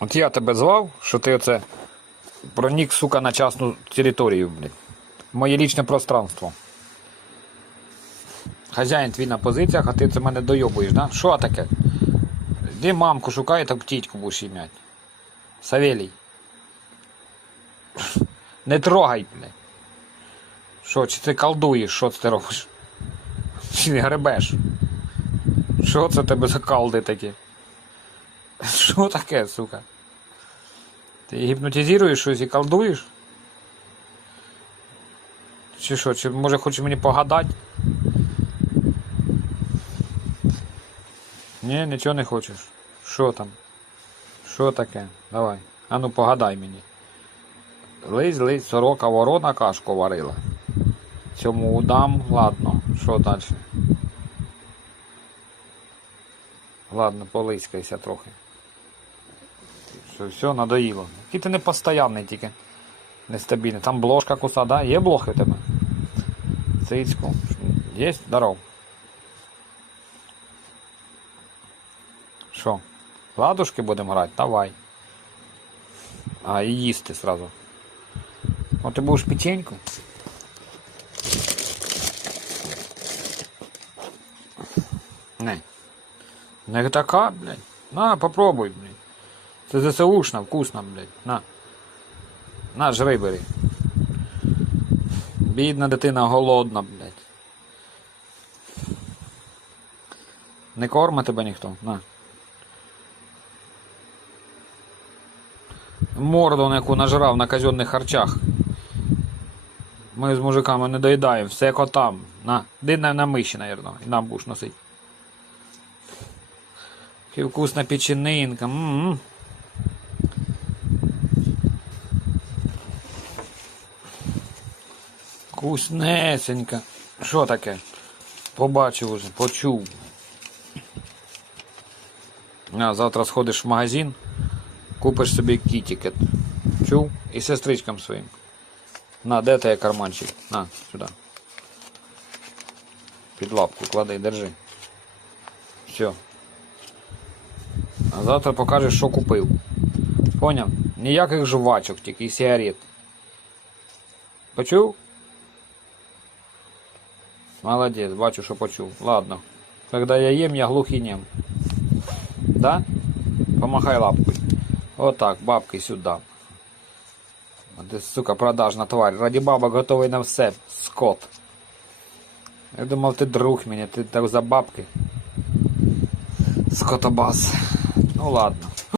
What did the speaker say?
От я тебе звав, що ти оце пронік, сука, на частну територію, блядь. Моє лічне пространство. Хазяїн твій на позиціях, а ти це мене дойобуєш, да? Що таке? Де мамку шукай, так птічку будеш ім'ять. Савелій. Не трогай, блядь. Що, чи ти колдуєш, що ти робиш? Чи не гребеш? Що це тебе за калди такі? Що таке, сука? Ти гіпнотизуєш щось і колдуєш? Чи що, чи може хочеш мені погадати? Ні, нічого не хочеш. Що там? Що таке? Давай. А ну погадай мені. Лись, лись, сорока ворона кашку варила. Цьому удам, ладно, що далі? Ладно, полискайся трохи. Все, все, надоїло. Який ти не постоянний тільки. Нестабільний. Там бложка куса, да? Є блохи у тебе? Цицьку. Є? Здоров. Що? Ладушки будемо грати? Давай. А, і їсти сразу. От ти будеш печеньку? Не. Не така, блядь. На, попробуй, блядь. Це ЗСУшна, вкусна, блядь. На. На, жри бери. Бідна дитина голодна, блядь. Не корма тебе ніхто, на. Морду на яку нажрав на казенних харчах. Ми з мужиками не доїдаємо, все котам. На, де на, миші, наверно, і нам будеш носити. Яка вкусна печенинка. М-м. Вкуснесенька. Що таке? Побачив уже, почув. А, завтра сходиш в магазин, купиш собі кітікет. Чув? І сестричкам своїм. На, де тебе карманчик? На, сюди. Під лапку клади, держи. Все. А завтра покажеш, що купив. Поняв? Ніяких жвачок, тільки сигарет. Почув? Молодець, бачу, що почув. Ладно. Когда я ем, я глухий нем. Да? Помахай лапкой. Вот так, бабки сюда. А Ти, сука, продажна тварь. Раді бабок готовий на все, скот. Я думав, ти друг мені, ти так за бабки. Скотобас. Ну ладно.